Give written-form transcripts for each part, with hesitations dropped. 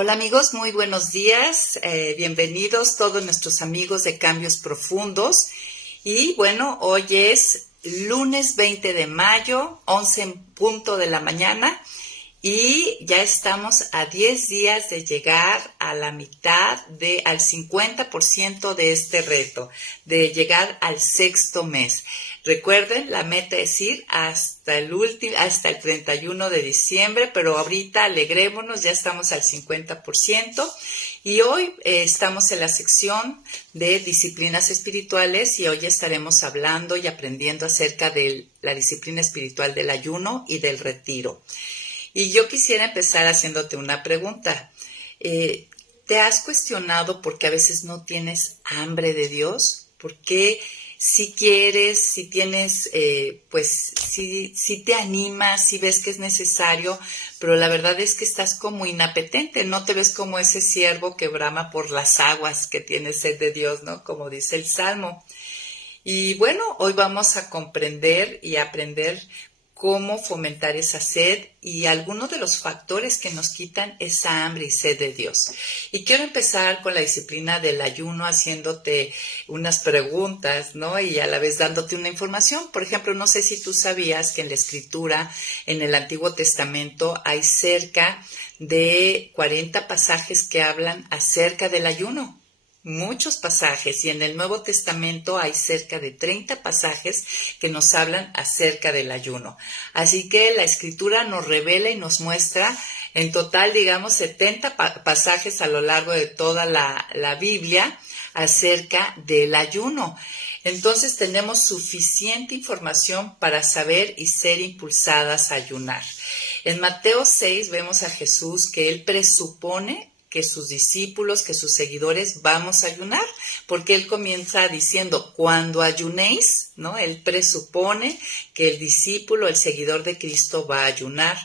Hola amigos, muy buenos días, bienvenidos todos nuestros amigos de Cambios Profundos. Y bueno, hoy es lunes 20 de mayo, 11 en punto de la mañana, y ya estamos a 10 días de llegar a la mitad, al 50% de este reto, de llegar al sexto mes. Recuerden, la meta es ir hasta el 31 de diciembre, pero ahorita alegrémonos, ya estamos al 50%. Y hoy estamos en la sección de disciplinas espirituales y hoy estaremos hablando y aprendiendo acerca de la disciplina espiritual del ayuno y del retiro. Y yo quisiera empezar haciéndote una pregunta. ¿Te has cuestionado por qué a veces no tienes hambre de Dios? ¿Por qué si quieres, si tienes, si te animas, si ves que es necesario, pero la verdad es que estás como inapetente, no te ves como ese ciervo que brama por las aguas, que tiene sed de Dios, ¿no? Como dice el Salmo. Y bueno, hoy vamos a comprender y aprender cómo fomentar esa sed y algunos de los factores que nos quitan esa hambre y sed de Dios. Y quiero empezar con la disciplina del ayuno haciéndote unas preguntas, ¿no? Y a la vez dándote una información. Por ejemplo, no sé si tú sabías que en la Escritura, en el Antiguo Testamento, hay cerca de 40 pasajes que hablan acerca del ayuno. Muchos pasajes, y en el Nuevo Testamento hay cerca de 30 pasajes que nos hablan acerca del ayuno. Así que la Escritura nos revela y nos muestra en total, digamos, 70 pasajes a lo largo de toda la Biblia acerca del ayuno. Entonces tenemos suficiente información para saber y ser impulsadas a ayunar. En Mateo 6 vemos a Jesús que él presupone que sus discípulos, que sus seguidores vamos a ayunar, porque él comienza diciendo, cuando ayunéis, ¿no? Él presupone que el discípulo, el seguidor de Cristo va a ayunar.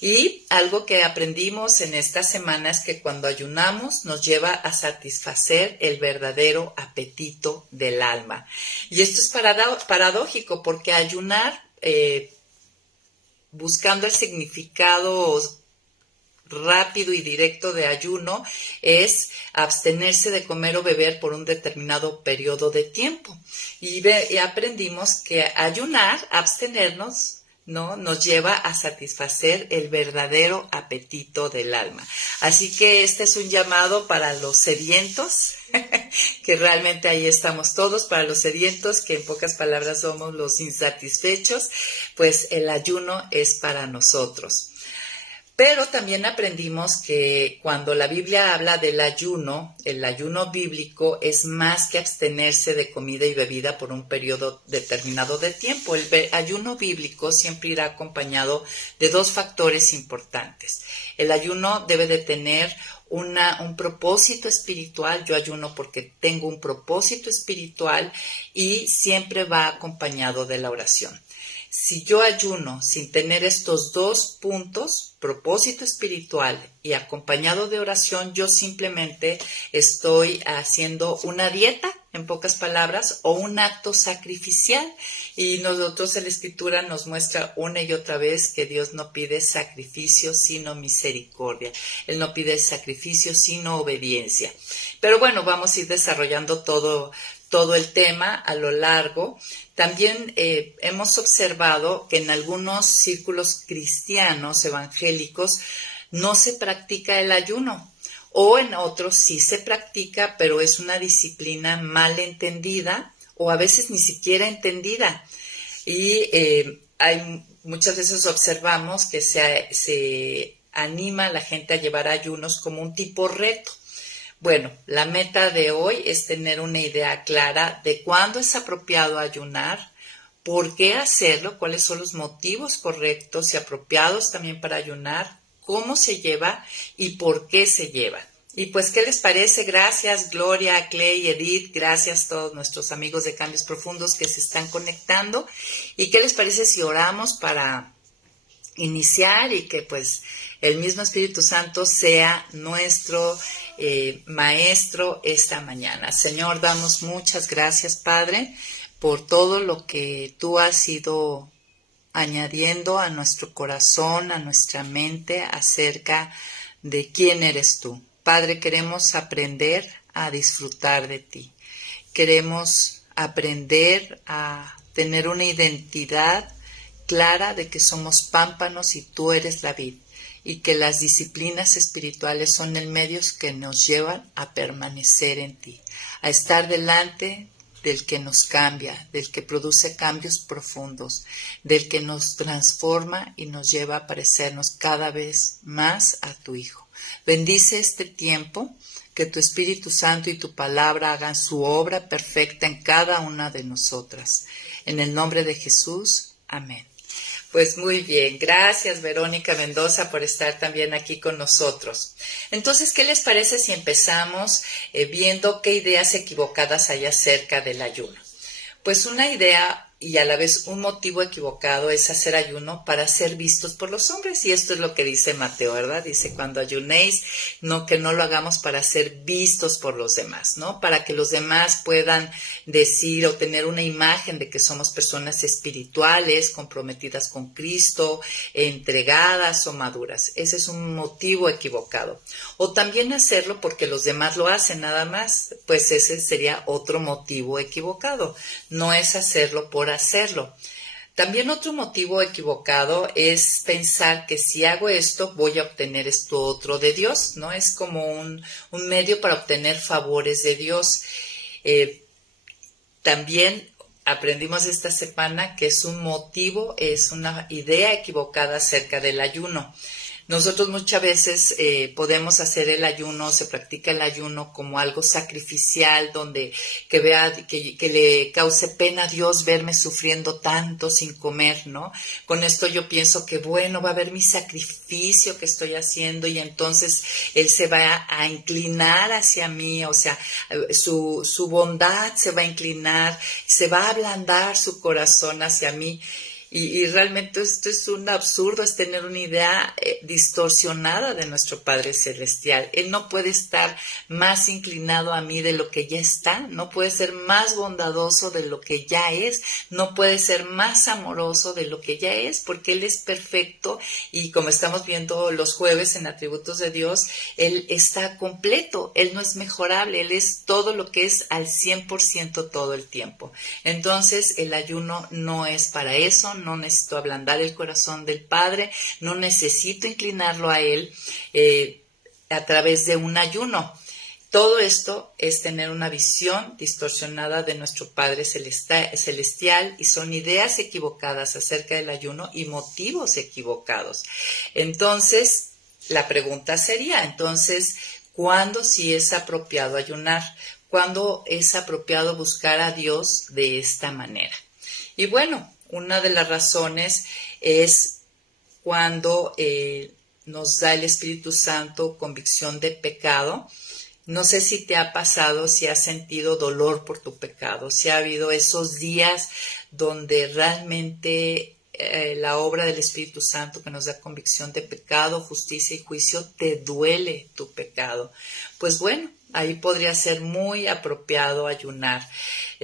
Y algo que aprendimos en esta semana es que cuando ayunamos nos lleva a satisfacer el verdadero apetito del alma. Y esto es paradójico porque ayunar, buscando el significado rápido y directo de ayuno, es abstenerse de comer o beber por un determinado periodo de tiempo. Y aprendimos que ayunar, abstenernos, ¿no? Nos lleva a satisfacer el verdadero apetito del alma. Así que este es un llamado para los sedientos, que realmente ahí estamos todos, para los sedientos, que en pocas palabras somos los insatisfechos, pues el ayuno es para nosotros. Pero también aprendimos que cuando la Biblia habla del ayuno, el ayuno bíblico es más que abstenerse de comida y bebida por un periodo determinado de tiempo. El ayuno bíblico siempre irá acompañado de dos factores importantes. El ayuno debe de tener un propósito espiritual. Yo ayuno porque tengo un propósito espiritual y siempre va acompañado de la oración. Si yo ayuno sin tener estos dos puntos, propósito espiritual y acompañado de oración, yo simplemente estoy haciendo una dieta, en pocas palabras, o un acto sacrificial. Y nosotros en la Escritura nos muestra una y otra vez que Dios no pide sacrificio sino misericordia. Él no pide sacrificio sino obediencia. Pero bueno, vamos a ir desarrollando todo el tema a lo largo. También hemos observado que en algunos círculos cristianos evangélicos no se practica el ayuno, o en otros sí se practica, pero es una disciplina mal entendida o a veces ni siquiera entendida. Y muchas veces observamos que se anima a la gente a llevar ayunos como un tipo reto. Bueno, la meta de hoy es tener una idea clara de cuándo es apropiado ayunar, por qué hacerlo, cuáles son los motivos correctos y apropiados también para ayunar, cómo se lleva y por qué se lleva. Y pues, ¿qué les parece? Gracias, Gloria, Clay, Edith, gracias a todos nuestros amigos de Cambios Profundos que se están conectando. ¿Y qué les parece si oramos para iniciar y que pues el mismo Espíritu Santo sea nuestro maestro esta mañana? Señor, damos muchas gracias, Padre, por todo lo que tú has ido añadiendo a nuestro corazón, a nuestra mente acerca de quién eres tú. Padre, queremos aprender a disfrutar de ti. Queremos aprender a tener una identidad clara de que somos pámpanos y tú eres la vid, y que las disciplinas espirituales son el medio que nos llevan a permanecer en ti, a estar delante del que nos cambia, del que produce cambios profundos, del que nos transforma y nos lleva a parecernos cada vez más a tu Hijo. Bendice este tiempo, que tu Espíritu Santo y tu palabra hagan su obra perfecta en cada una de nosotras. En el nombre de Jesús, amén. Pues muy bien, gracias Verónica Mendoza por estar también aquí con nosotros. Entonces, ¿qué les parece si empezamos viendo qué ideas equivocadas hay acerca del ayuno? Pues una idea y a la vez un motivo equivocado es hacer ayuno para ser vistos por los hombres, y esto es lo que dice Mateo, ¿verdad? Dice, cuando ayunéis, que no lo hagamos para ser vistos por los demás, ¿no? Para que los demás puedan decir o tener una imagen de que somos personas espirituales, comprometidas con Cristo, entregadas o maduras. Ese es un motivo equivocado. O también hacerlo porque los demás lo hacen nada más, pues ese sería otro motivo equivocado. No es hacerlo por hacerlo. También otro motivo equivocado es pensar que si hago esto voy a obtener esto otro de Dios, ¿no? Es como un medio para obtener favores de Dios. También aprendimos esta semana que es un motivo, es una idea equivocada acerca del ayuno. Nosotros muchas veces podemos hacer el ayuno, se practica el ayuno como algo sacrificial, donde que le cause pena a Dios verme sufriendo tanto sin comer, ¿no? Con esto yo pienso que, bueno, va a ver mi sacrificio que estoy haciendo y entonces Él se va a inclinar hacia mí, o sea, su bondad se va a inclinar, se va a ablandar su corazón hacia mí. Y realmente esto es un absurdo, es tener una idea distorsionada de nuestro Padre Celestial. Él no puede estar más inclinado a mí de lo que ya está, no puede ser más bondadoso de lo que ya es, no puede ser más amoroso de lo que ya es, porque Él es perfecto y como estamos viendo los jueves en Atributos de Dios, Él está completo, Él no es mejorable, Él es todo lo que es al 100% todo el tiempo. Entonces el ayuno no es para eso, no necesito ablandar el corazón del Padre, no necesito inclinarlo a Él a través de un ayuno. Todo esto es tener una visión distorsionada de nuestro Padre Celestial y son ideas equivocadas acerca del ayuno y motivos equivocados. Entonces, la pregunta sería, entonces, ¿cuándo sí es apropiado ayunar? ¿Cuándo es apropiado buscar a Dios de esta manera? Y bueno, una de las razones es cuando nos da el Espíritu Santo convicción de pecado. No sé si te ha pasado, si has sentido dolor por tu pecado, si ha habido esos días donde realmente la obra del Espíritu Santo que nos da convicción de pecado, justicia y juicio, te duele tu pecado. Pues bueno, ahí podría ser muy apropiado ayunar.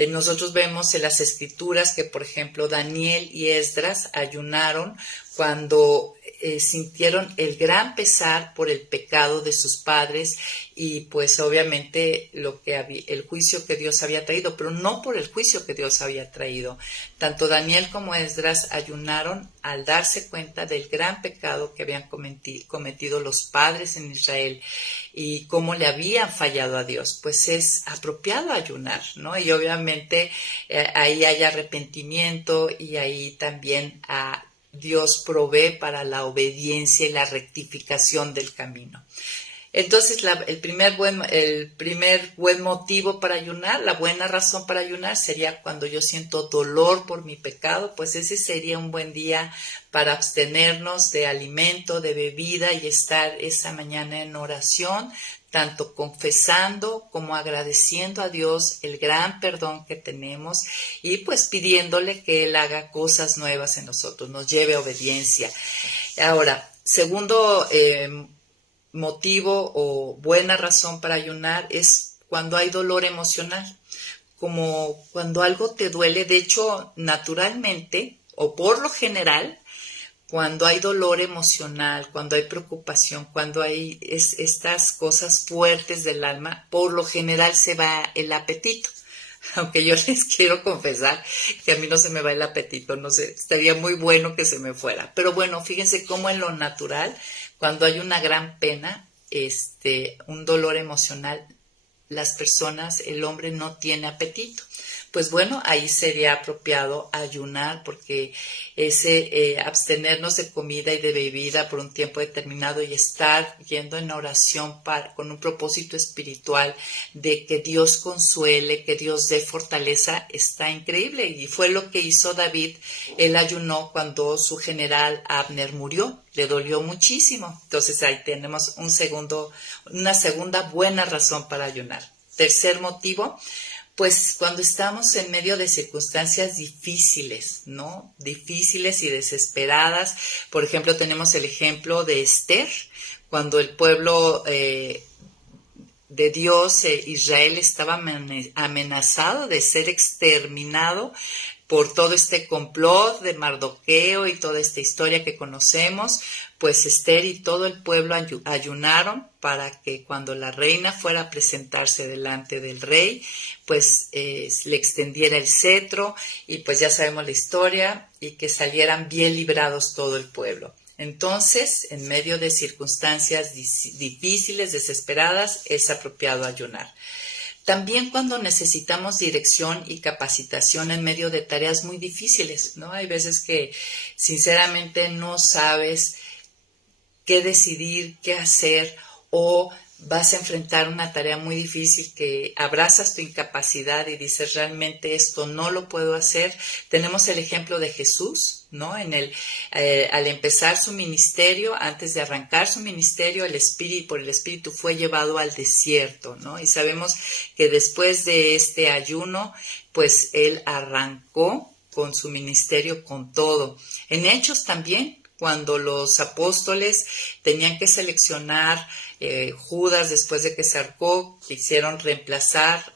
Nosotros vemos en las Escrituras que, por ejemplo, Daniel y Esdras ayunaron cuando sintieron el gran pesar por el pecado de sus padres y pues obviamente el juicio que Dios había traído, pero no por el juicio que Dios había traído. Tanto Daniel como Esdras ayunaron al darse cuenta del gran pecado que habían cometido los padres en Israel y cómo le habían fallado a Dios. Pues es apropiado ayunar, ¿no? Y obviamente ahí hay arrepentimiento y ahí también Dios provee para la obediencia y la rectificación del camino. Entonces, el primer buen motivo para ayunar, la buena razón para ayunar sería cuando yo siento dolor por mi pecado, pues ese sería un buen día para abstenernos de alimento, de bebida y estar esa mañana en oración, tanto confesando como agradeciendo a Dios el gran perdón que tenemos y pues pidiéndole que Él haga cosas nuevas en nosotros, nos lleve a obediencia. Ahora, segundo motivo o buena razón para ayunar es cuando hay dolor emocional, como cuando algo te duele. De hecho, naturalmente o por lo general, cuando hay dolor emocional, cuando hay preocupación, cuando hay estas cosas fuertes del alma, por lo general se va el apetito. Aunque yo les quiero confesar que a mí no se me va el apetito, no sé, estaría muy bueno que se me fuera. Pero bueno, fíjense cómo en lo natural, cuando hay una gran pena, un dolor emocional, las personas, el hombre no tiene apetito. Pues bueno, ahí sería apropiado ayunar, porque ese abstenernos de comida y de bebida por un tiempo determinado y estar yendo en oración con un propósito espiritual de que Dios consuele, que Dios dé fortaleza, está increíble. Y fue lo que hizo David. Él ayunó cuando su general Abner murió, le dolió muchísimo. Entonces ahí tenemos una segunda buena razón para ayunar. Tercer motivo, pues cuando estamos en medio de circunstancias difíciles, ¿no? Difíciles y desesperadas. Por ejemplo, tenemos el ejemplo de Esther, cuando el pueblo de Dios, Israel, estaba amenazado de ser exterminado por todo este complot de Mardoqueo y toda esta historia que conocemos. Pues Esther y todo el pueblo ayunaron para que cuando la reina fuera a presentarse delante del rey, pues le extendiera el cetro, y pues ya sabemos la historia, y que salieran bien librados todo el pueblo. Entonces, en medio de circunstancias difíciles, desesperadas, es apropiado ayunar. También cuando necesitamos dirección y capacitación en medio de tareas muy difíciles, ¿no? Hay veces que sinceramente no sabes qué decidir, qué hacer, o vas a enfrentar una tarea muy difícil que abrazas tu incapacidad y dices, realmente esto no lo puedo hacer. Tenemos el ejemplo de Jesús, ¿no? Al empezar su ministerio, antes de arrancar su ministerio, por el Espíritu fue llevado al desierto, ¿no? Y sabemos que después de este ayuno, pues él arrancó con su ministerio con todo. En Hechos también, cuando los apóstoles tenían que seleccionar Judas, después de que se ahorcó, quisieron reemplazar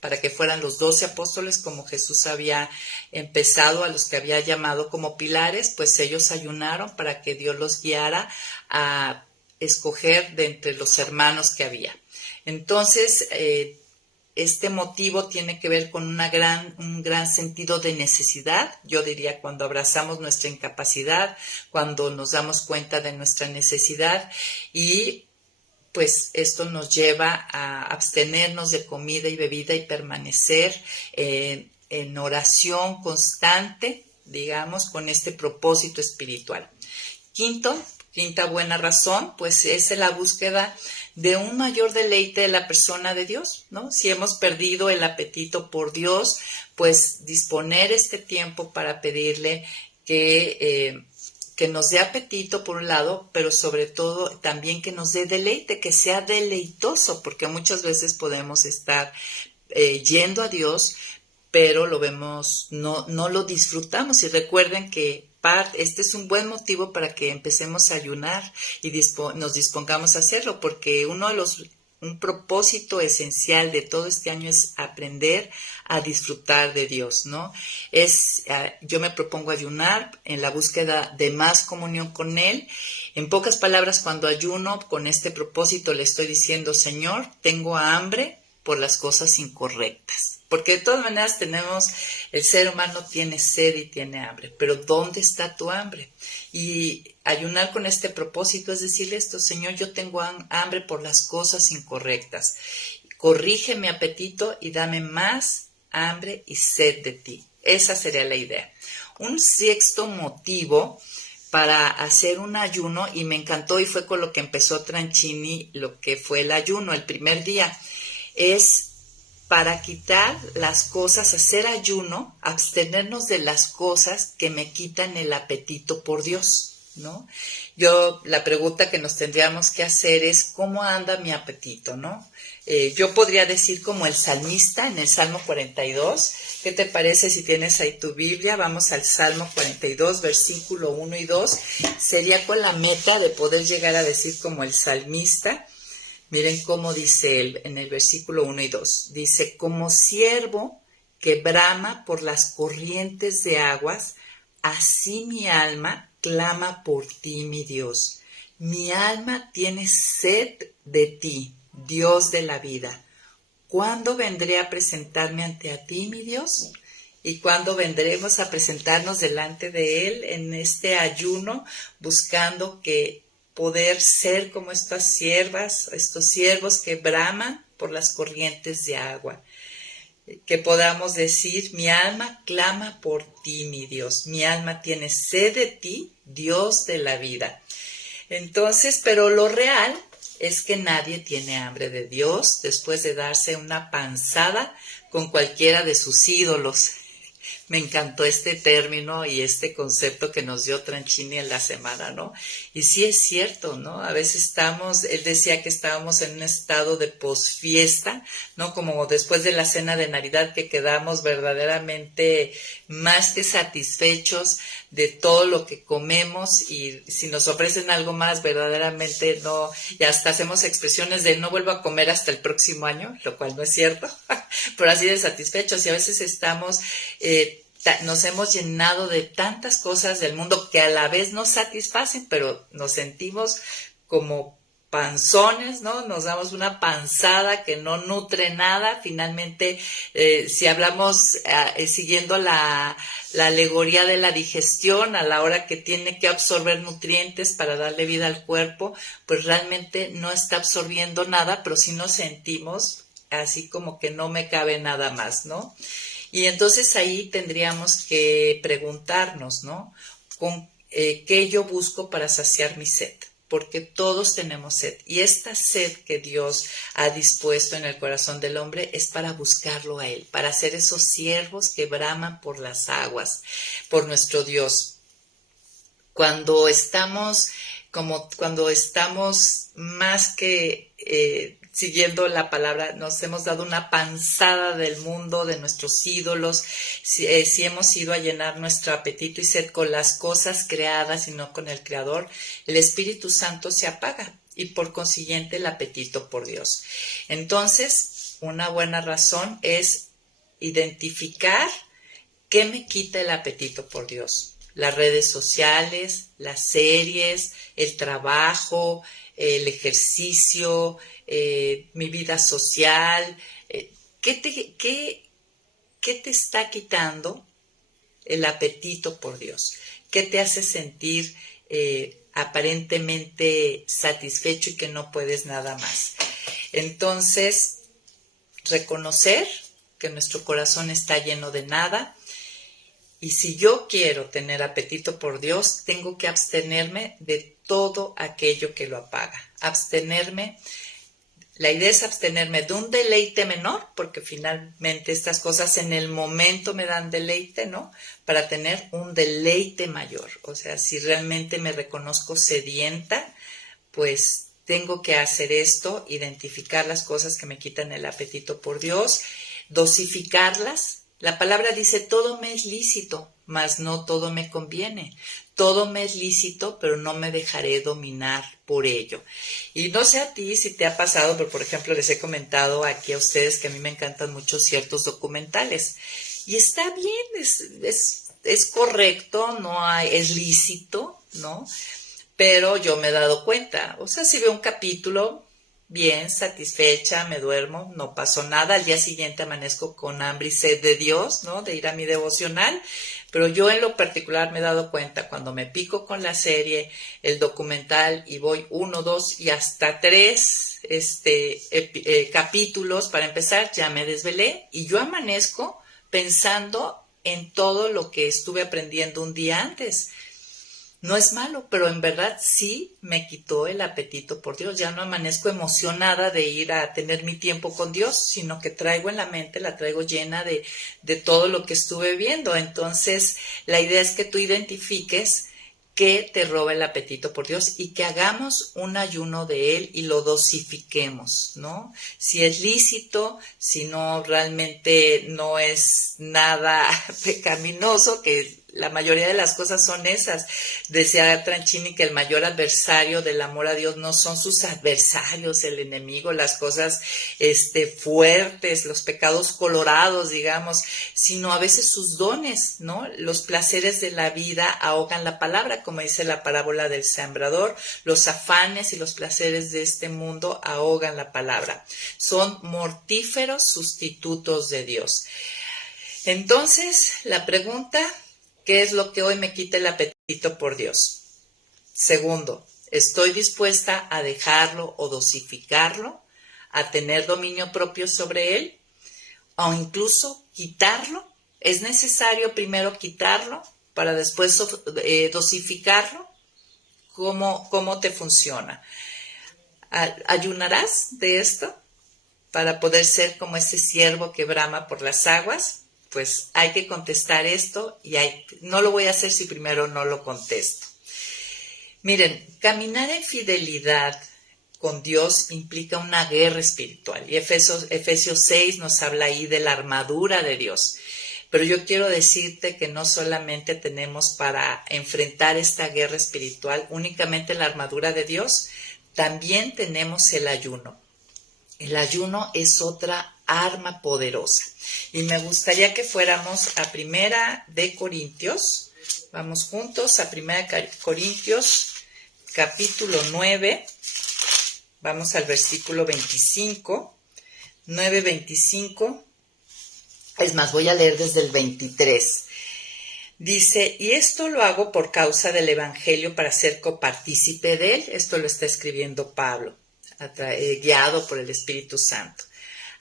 para que fueran los 12 apóstoles como Jesús había empezado, a los que había llamado como pilares, pues ellos ayunaron para que Dios los guiara a escoger de entre los hermanos que había. Entonces, este motivo tiene que ver con un gran sentido de necesidad. Yo diría cuando abrazamos nuestra incapacidad, cuando nos damos cuenta de nuestra necesidad, y pues esto nos lleva a abstenernos de comida y bebida y permanecer en oración constante, digamos, con este propósito espiritual. Quinta buena razón, pues es la búsqueda de un mayor deleite de la persona de Dios, ¿no? Si hemos perdido el apetito por Dios, pues disponer este tiempo para pedirle que nos dé apetito por un lado, pero sobre todo también que nos dé deleite, que sea deleitoso, porque muchas veces podemos estar yendo a Dios, pero lo vemos, no lo disfrutamos. Y recuerden que este es un buen motivo para que empecemos a ayunar y nos dispongamos a hacerlo, porque un propósito esencial de todo este año es aprender a disfrutar de Dios, ¿no? Yo me propongo ayunar en la búsqueda de más comunión con Él. En pocas palabras, cuando ayuno con este propósito, le estoy diciendo, Señor, tengo hambre por las cosas incorrectas. Porque de todas maneras el ser humano tiene sed y tiene hambre, pero ¿dónde está tu hambre? Y ayunar con este propósito es decirle esto, Señor, yo tengo hambre por las cosas incorrectas. Corrige mi apetito y dame más hambre y sed de ti. Esa sería la idea. Un sexto motivo para hacer un ayuno, y me encantó y fue con lo que empezó Tranchini, lo que fue el ayuno el primer día, es para quitar las cosas, hacer ayuno, abstenernos de las cosas que me quitan el apetito por Dios, ¿no? La pregunta que nos tendríamos que hacer es, ¿cómo anda mi apetito, no? Yo podría decir como el salmista en el Salmo 42. ¿Qué te parece si tienes ahí tu Biblia? Vamos al Salmo 42, versículo 1 y 2. Sería con la meta de poder llegar a decir como el salmista. Miren cómo dice él en el versículo 1 y 2. Dice, como ciervo que brama por las corrientes de aguas, así mi alma clama por ti, mi Dios. Mi alma tiene sed de ti, Dios de la vida. ¿Cuándo vendré a presentarme ante a ti, mi Dios? ¿Y cuándo vendremos a presentarnos delante de Él en este ayuno, buscando que poder ser como estas siervas, estos siervos que braman por las corrientes de agua? Que podamos decir, mi alma clama por ti, mi Dios. Mi alma tiene sed de ti, Dios de la vida. Entonces, pero lo real es que nadie tiene hambre de Dios después de darse una panzada con cualquiera de sus ídolos. Me encantó este término y este concepto que nos dio Tranchini en la semana, ¿no? Y sí es cierto, ¿no? A veces él decía que estábamos en un estado de posfiesta, ¿no? Como después de la cena de Navidad, que quedamos verdaderamente más que satisfechos de todo lo que comemos, y si nos ofrecen algo más, verdaderamente no, y hasta hacemos expresiones de no vuelvo a comer hasta el próximo año, lo cual no es cierto, pero así de satisfechos. Y a veces nos hemos llenado de tantas cosas del mundo que a la vez nos satisfacen, pero nos sentimos como panzones, ¿no? Nos damos una panzada que no nutre nada. Finalmente, si hablamos siguiendo la alegoría de la digestión, a la hora que tiene que absorber nutrientes para darle vida al cuerpo, pues realmente no está absorbiendo nada, pero sí nos sentimos así como que no me cabe nada más, ¿no? Y entonces ahí tendríamos que preguntarnos, ¿no? ¿Qué yo busco para saciar mi sed? Porque todos tenemos sed. Y esta sed que Dios ha dispuesto en el corazón del hombre es para buscarlo a Él, para ser esos siervos que braman por las aguas, por nuestro Dios. Cuando estamos más que siguiendo la palabra, nos hemos dado una panzada del mundo, de nuestros ídolos, si hemos ido a llenar nuestro apetito y sed con las cosas creadas y no con el Creador, el Espíritu Santo se apaga y por consiguiente el apetito por Dios. Entonces, una buena razón es identificar qué me quita el apetito por Dios. Las redes sociales, las series, el trabajo, el ejercicio, mi vida social. ¿Qué te está quitando el apetito por Dios? ¿Qué te hace sentir aparentemente satisfecho y que no puedes nada más? Entonces, reconocer que nuestro corazón está lleno de nada. Y si yo quiero tener apetito por Dios, tengo que abstenerme de todo aquello que lo apaga. La idea es abstenerme de un deleite menor, porque finalmente estas cosas en el momento me dan deleite, ¿no? Para tener un deleite mayor. O sea, si realmente me reconozco sedienta, pues tengo que hacer esto, identificar las cosas que me quitan el apetito por Dios, dosificarlas. La palabra dice, todo me es lícito, mas no todo me conviene. Todo me es lícito, pero no me dejaré dominar por ello. Y no sé a ti si te ha pasado, pero por ejemplo les he comentado aquí a ustedes que a mí me encantan mucho ciertos documentales. Y está bien, es correcto, es lícito, ¿no? Pero yo me he dado cuenta, o sea, si veo un capítulo, bien, satisfecha, me duermo, no pasó nada, al día siguiente amanezco con hambre y sed de Dios, ¿no? De ir a mi devocional, pero yo en lo particular me he dado cuenta, cuando me pico con la serie, el documental, y voy 1, 2 y hasta 3 capítulos, para empezar, ya me desvelé, y yo amanezco pensando en todo lo que estuve aprendiendo un día antes. No es malo, pero en verdad sí me quitó el apetito por Dios. Ya no amanezco emocionada de ir a tener mi tiempo con Dios, sino que traigo en la mente, la traigo llena de todo lo que estuve viendo. Entonces, la idea es que tú identifiques qué te roba el apetito por Dios y que hagamos un ayuno de Él y lo dosifiquemos, ¿no? Si es lícito, si no realmente no es nada pecaminoso, que la mayoría de las cosas son esas. Decía Tranchini que el mayor adversario del amor a Dios no son sus adversarios, el enemigo, las cosas fuertes, los pecados colorados, digamos, sino a veces sus dones, ¿no? Los placeres de la vida ahogan la palabra, como dice la parábola del sembrador, los afanes y los placeres de este mundo ahogan la palabra. Son mortíferos sustitutos de Dios. Entonces, la pregunta, ¿qué es lo que hoy me quita el apetito por Dios? Segundo, ¿estoy dispuesta a dejarlo o dosificarlo, a tener dominio propio sobre él, o incluso quitarlo? ¿Es necesario primero quitarlo para después dosificarlo? ¿Cómo te funciona? ¿Ayunarás de esto para poder ser como ese ciervo que brama por las aguas? Pues hay que contestar esto y no lo voy a hacer si primero no lo contesto. Miren, caminar en fidelidad con Dios implica una guerra espiritual y Efesios 6 nos habla ahí de la armadura de Dios. Pero yo quiero decirte que no solamente tenemos para enfrentar esta guerra espiritual únicamente la armadura de Dios, también tenemos el ayuno. El ayuno es otra arma poderosa. Y me gustaría que fuéramos a Primera de Corintios. Vamos juntos a Primera de Corintios, capítulo 9. Vamos al versículo 25. 9:25. Es más, voy a leer desde el 23. Dice, y esto lo hago por causa del Evangelio para ser copartícipe de él. Esto lo está escribiendo Pablo, guiado por el Espíritu Santo.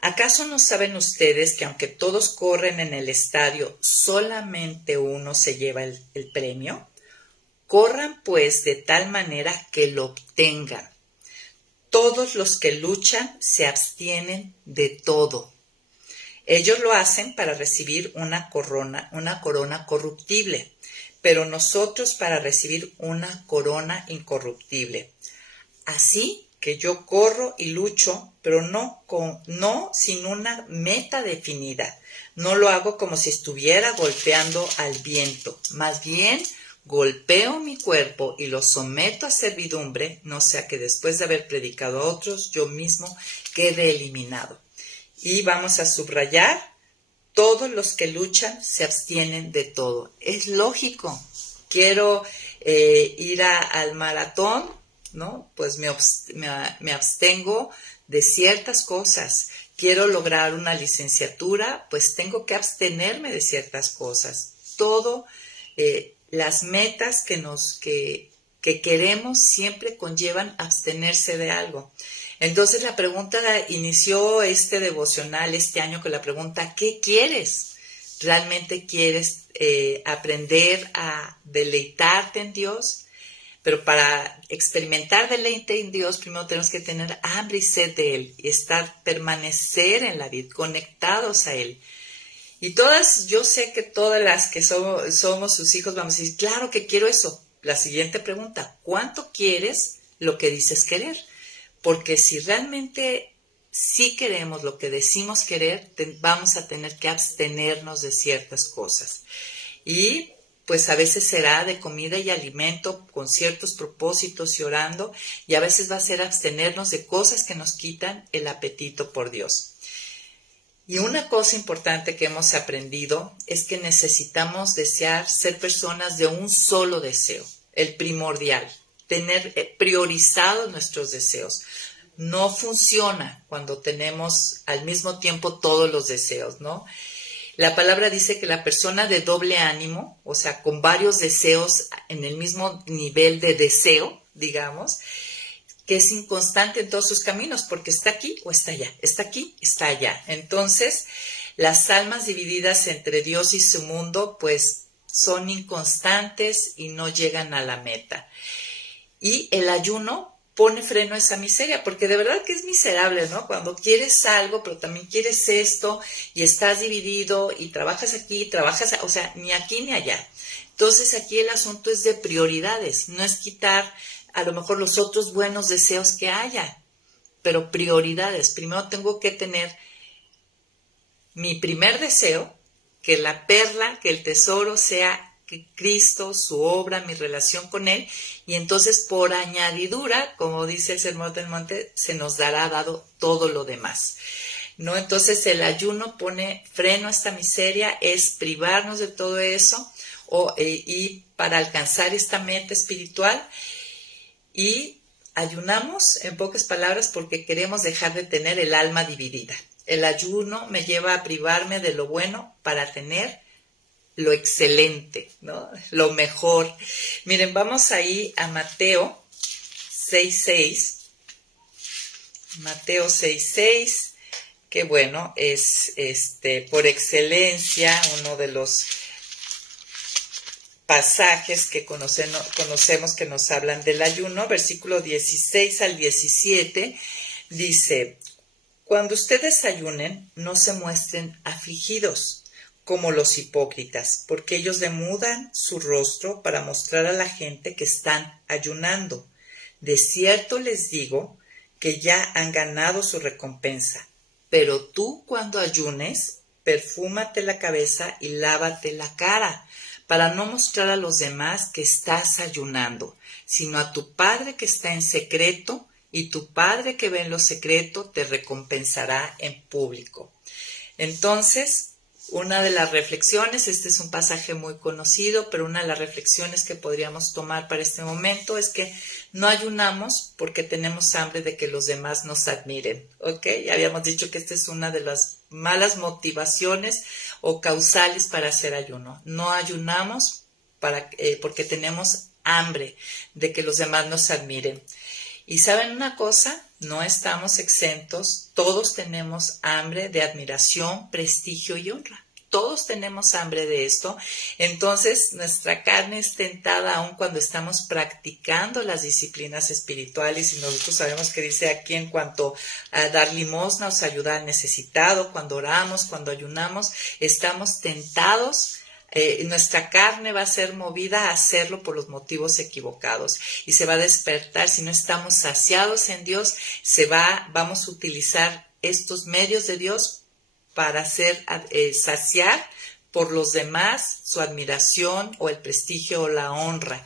¿Acaso no saben ustedes que aunque todos corren en el estadio, solamente uno se lleva el premio? Corran pues de tal manera que lo obtengan. Todos los que luchan se abstienen de todo. Ellos lo hacen para recibir una corona corruptible, pero nosotros para recibir una corona incorruptible. Así que yo corro y lucho, pero no sin una meta definida. No lo hago como si estuviera golpeando al viento. Más bien, golpeo mi cuerpo y lo someto a servidumbre, no sea que después de haber predicado a otros, yo mismo quede eliminado. Y vamos a subrayar, todos los que luchan se abstienen de todo. Es lógico. Quiero ir al maratón, ¿no? Pues me abstengo de ciertas cosas. Quiero lograr una licenciatura, pues tengo que abstenerme de ciertas cosas. Todo, las metas que queremos siempre conllevan abstenerse de algo. Entonces la pregunta inició este devocional este año con la pregunta, ¿qué quieres? ¿Realmente quieres aprender a deleitarte en Dios? Pero para experimentar deleite en Dios, primero tenemos que tener hambre y sed de Él y permanecer en la vida, conectados a Él. Y yo sé que todas las que somos sus hijos vamos a decir, claro que quiero eso. La siguiente pregunta, ¿cuánto quieres lo que dices querer? Porque si realmente sí queremos lo que decimos querer, vamos a tener que abstenernos de ciertas cosas. Y pues a veces será de comida y alimento con ciertos propósitos y orando, y a veces va a ser abstenernos de cosas que nos quitan el apetito por Dios. Y una cosa importante que hemos aprendido es que necesitamos desear ser personas de un solo deseo, el primordial, tener priorizados nuestros deseos. No funciona cuando tenemos al mismo tiempo todos los deseos, ¿no? La palabra dice que la persona de doble ánimo, o sea, con varios deseos en el mismo nivel de deseo, digamos, que es inconstante en todos sus caminos, porque está aquí o está allá, está aquí, está allá. Entonces, las almas divididas entre Dios y su mundo, pues son inconstantes y no llegan a la meta. Y el ayuno pone freno a esa miseria, porque de verdad que es miserable, ¿no? Cuando quieres algo, pero también quieres esto, y estás dividido, y trabajas aquí, o sea, ni aquí ni allá. Entonces aquí el asunto es de prioridades, no es quitar a lo mejor los otros buenos deseos que haya, pero prioridades. Primero tengo que tener mi primer deseo, que la perla, que el tesoro sea Cristo, su obra, mi relación con Él, y entonces por añadidura, como dice el Sermón del Monte, se nos dará dado todo lo demás, ¿no? Entonces el ayuno pone freno a esta miseria, es privarnos de todo eso, y para alcanzar esta meta espiritual, y ayunamos, en pocas palabras, porque queremos dejar de tener el alma dividida. El ayuno me lleva a privarme de lo bueno para tener lo excelente, ¿no? Lo mejor. Miren, vamos ahí a Mateo 6:6. Mateo 6:6, que bueno, es por excelencia uno de los pasajes que conocemos que nos hablan del ayuno. Versículo 16 al 17 dice: cuando ustedes ayunen, no se muestren afligidos como los hipócritas, porque ellos demudan su rostro para mostrar a la gente que están ayunando. De cierto les digo que ya han ganado su recompensa. Pero tú, cuando ayunes, perfúmate la cabeza y lávate la cara, para no mostrar a los demás que estás ayunando, sino a tu Padre que está en secreto, y tu Padre que ve en lo secreto te recompensará en público. Entonces, una de las reflexiones, este es un pasaje muy conocido, pero una de las reflexiones que podríamos tomar para este momento es que no ayunamos porque tenemos hambre de que los demás nos admiren, ¿ok? Ya habíamos dicho que esta es una de las malas motivaciones o causales para hacer ayuno. No ayunamos porque tenemos hambre de que los demás nos admiren. Y ¿saben una cosa? No estamos exentos, todos tenemos hambre de admiración, prestigio y honra. Todos tenemos hambre de esto. Entonces, nuestra carne es tentada aun cuando estamos practicando las disciplinas espirituales, y nosotros sabemos que dice aquí en cuanto a dar limosna, o sea, ayudar al necesitado, cuando oramos, cuando ayunamos, estamos tentados. Nuestra carne va a ser movida a hacerlo por los motivos equivocados y se va a despertar. Si no estamos saciados en Dios, vamos a utilizar estos medios de Dios para saciar por los demás su admiración o el prestigio o la honra.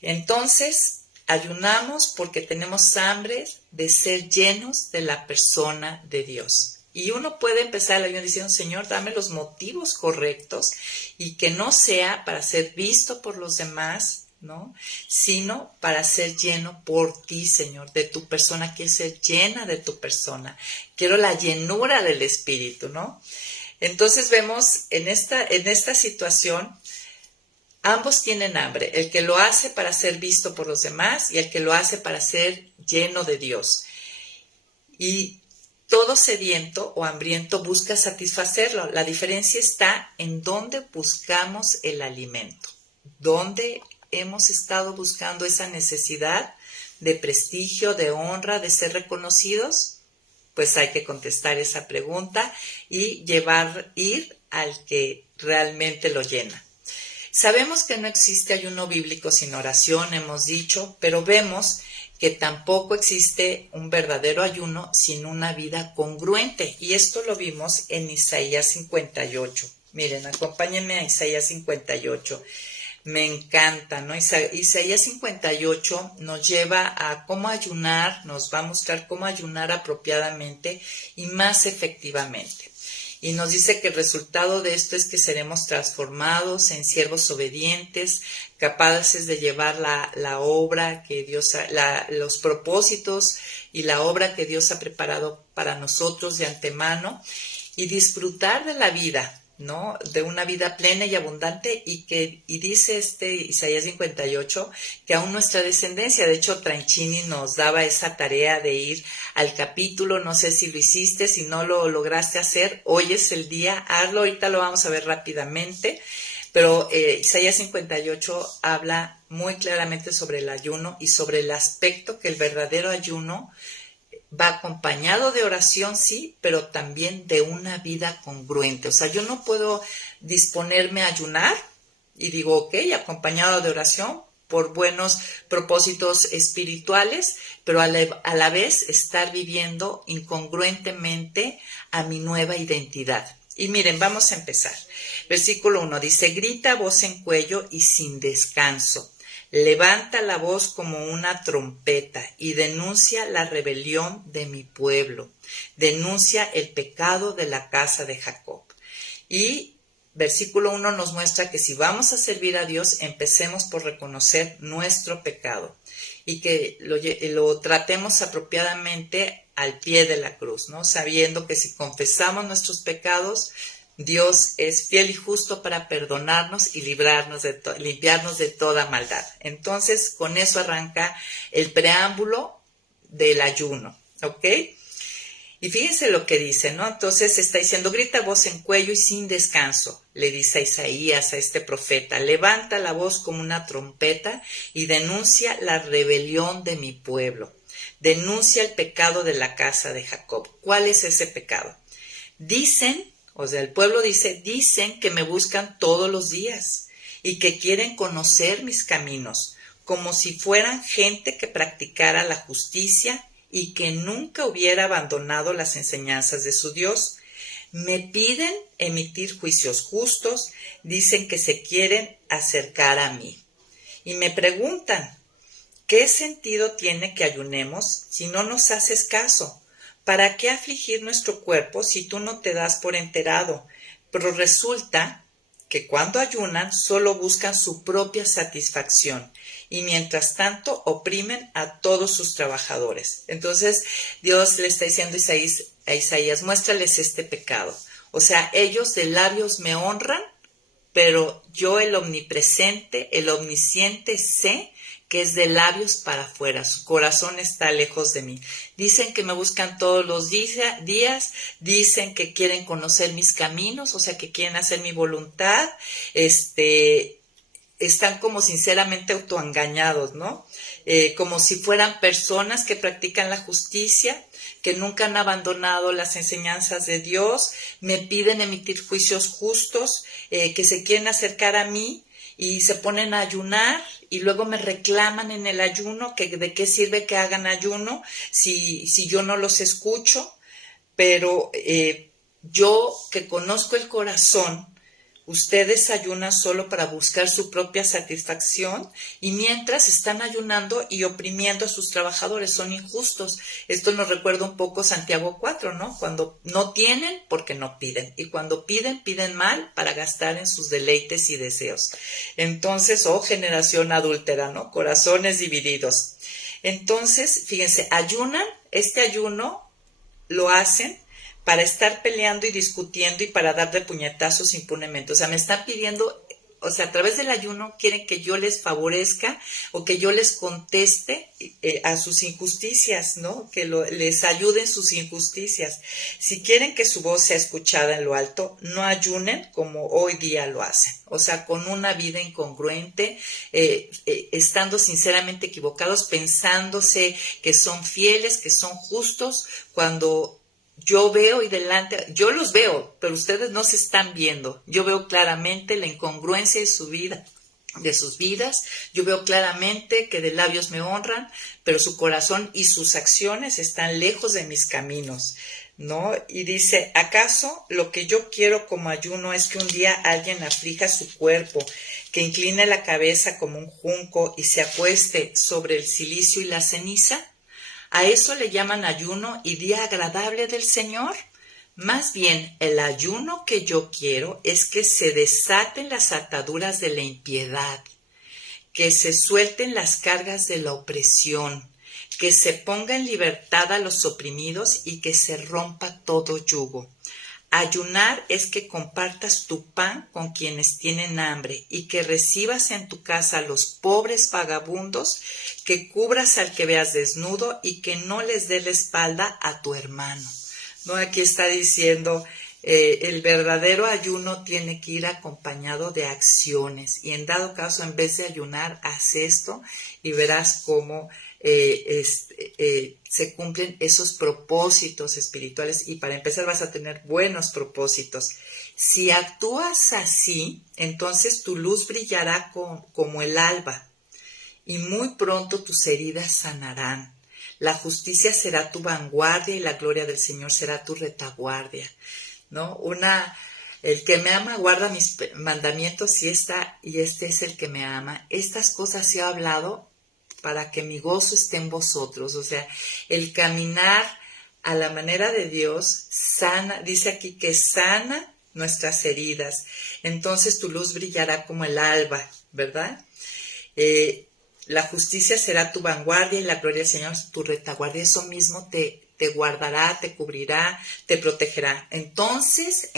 Entonces, ayunamos porque tenemos hambre de ser llenos de la persona de Dios. Y uno puede empezar el ayuno diciendo: Señor, dame los motivos correctos, y que no sea para ser visto por los demás, ¿no? Sino para ser lleno por ti, Señor, de tu persona. Quiero ser llena de tu persona. Quiero la llenura del Espíritu, ¿no? Entonces vemos en esta situación, ambos tienen hambre. El que lo hace para ser visto por los demás y el que lo hace para ser lleno de Dios. Y todo sediento o hambriento busca satisfacerlo. La diferencia está en dónde buscamos el alimento. ¿Dónde hemos estado buscando esa necesidad de prestigio, de honra, de ser reconocidos? Pues hay que contestar esa pregunta y ir al que realmente lo llena. Sabemos que no existe ayuno bíblico sin oración, hemos dicho, pero vemos que tampoco existe un verdadero ayuno sin una vida congruente. Y esto lo vimos en Isaías 58. Miren, acompáñenme a Isaías 58. Me encanta, ¿no? Isaías 58 nos lleva a cómo ayunar, nos va a mostrar cómo ayunar apropiadamente y más efectivamente. Y nos dice que el resultado de esto es que seremos transformados en siervos obedientes, capaces de llevar la obra que Dios los propósitos y la obra que Dios ha preparado para nosotros de antemano, y disfrutar de la vida, ¿no? De una vida plena y abundante, y dice Isaías 58 que aún nuestra descendencia. De hecho, Tranchini nos daba esa tarea de ir al capítulo, no sé si lo hiciste, si no lo lograste hacer, hoy es el día, hazlo, ahorita lo vamos a ver rápidamente, pero Isaías 58 habla muy claramente sobre el ayuno y sobre el aspecto que el verdadero ayuno va acompañado de oración, sí, pero también de una vida congruente. O sea, yo no puedo disponerme a ayunar y digo, ok, acompañado de oración por buenos propósitos espirituales, pero a la vez estar viviendo incongruentemente a mi nueva identidad. Y miren, vamos a empezar. Versículo 1 dice, grita a voz en cuello y sin descanso. Levanta la voz como una trompeta y denuncia la rebelión de mi pueblo. Denuncia el pecado de la casa de Jacob. Y versículo 1 nos muestra que si vamos a servir a Dios, empecemos por reconocer nuestro pecado y que lo tratemos apropiadamente al pie de la cruz, ¿no? Sabiendo que si confesamos nuestros pecados, Dios es fiel y justo para perdonarnos y limpiarnos de toda maldad. Entonces, con eso arranca el preámbulo del ayuno, ¿ok? Y fíjense lo que dice, ¿no? Entonces está diciendo, grita voz en cuello y sin descanso, le dice a Isaías, a este profeta, levanta la voz como una trompeta y denuncia la rebelión de mi pueblo. Denuncia el pecado de la casa de Jacob. ¿Cuál es ese pecado? Dicen, o sea, el pueblo dicen que me buscan todos los días y que quieren conocer mis caminos, como si fueran gente que practicara la justicia y que nunca hubiera abandonado las enseñanzas de su Dios. Me piden emitir juicios justos, dicen que se quieren acercar a mí. Y me preguntan, ¿qué sentido tiene que ayunemos si no nos haces caso? ¿Para qué afligir nuestro cuerpo si tú no te das por enterado? Pero resulta que cuando ayunan solo buscan su propia satisfacción y mientras tanto oprimen a todos sus trabajadores. Entonces Dios le está diciendo a Isaías, muéstrales este pecado. O sea, ellos de labios me honran, pero yo el omnipresente, el omnisciente sé que es de labios para afuera, su corazón está lejos de mí. Dicen que me buscan todos los días, dicen que quieren conocer mis caminos, o sea, que quieren hacer mi voluntad, están como sinceramente autoengañados, ¿no? Como si fueran personas que practican la justicia, que nunca han abandonado las enseñanzas de Dios, me piden emitir juicios justos, que se quieren acercar a mí, y se ponen a ayunar y luego me reclaman en el ayuno que de qué sirve que hagan ayuno si yo no los escucho, pero yo que conozco el corazón, ustedes ayunan solo para buscar su propia satisfacción y mientras están ayunando y oprimiendo a sus trabajadores, son injustos. Esto nos recuerda un poco Santiago 4, ¿no? Cuando no tienen, porque no piden. Y cuando piden, piden mal para gastar en sus deleites y deseos. Entonces, generación adúltera, ¿no? Corazones divididos. Entonces, fíjense, ayunan, este ayuno lo hacen para estar peleando y discutiendo y para dar de puñetazos impunemente. O sea, me están pidiendo, o sea, a través del ayuno quieren que yo les favorezca o que yo les conteste a sus injusticias, ¿no? Que les ayude en sus injusticias. Si quieren que su voz sea escuchada en lo alto, no ayunen como hoy día lo hacen. O sea, con una vida incongruente, estando sinceramente equivocados, pensándose que son fieles, que son justos, cuando yo veo yo los veo, pero ustedes no se están viendo. Yo veo claramente la incongruencia de su vida, de sus vidas. Yo veo claramente que de labios me honran, pero su corazón y sus acciones están lejos de mis caminos, ¿no? Y dice, ¿acaso lo que yo quiero como ayuno es que un día alguien aflija su cuerpo, que incline la cabeza como un junco y se acueste sobre el cilicio y la ceniza? ¿A eso le llaman ayuno y día agradable del Señor? Más bien, el ayuno que yo quiero es que se desaten las ataduras de la impiedad, que se suelten las cargas de la opresión, que se ponga en libertad a los oprimidos y que se rompa todo yugo. Ayunar es que compartas tu pan con quienes tienen hambre y que recibas en tu casa a los pobres vagabundos, que cubras al que veas desnudo y que no les des la espalda a tu hermano. ¿No? Aquí está diciendo, el verdadero ayuno tiene que ir acompañado de acciones y en dado caso, en vez de ayunar, haz esto y verás cómo se cumplen esos propósitos espirituales y para empezar vas a tener buenos propósitos. Si actúas así, entonces tu luz brillará como el alba y muy pronto tus heridas sanarán. La justicia será tu vanguardia y la gloria del Señor será tu retaguardia, ¿no? El que me ama guarda mis mandamientos y este es el que me ama. Estas cosas he hablado para que mi gozo esté en vosotros. O sea, el caminar a la manera de Dios sana, dice aquí que sana nuestras heridas. Entonces tu luz brillará como el alba, ¿verdad? La justicia será tu vanguardia y la gloria del Señor tu retaguardia. Eso mismo te guardará, te cubrirá, te protegerá. Entonces,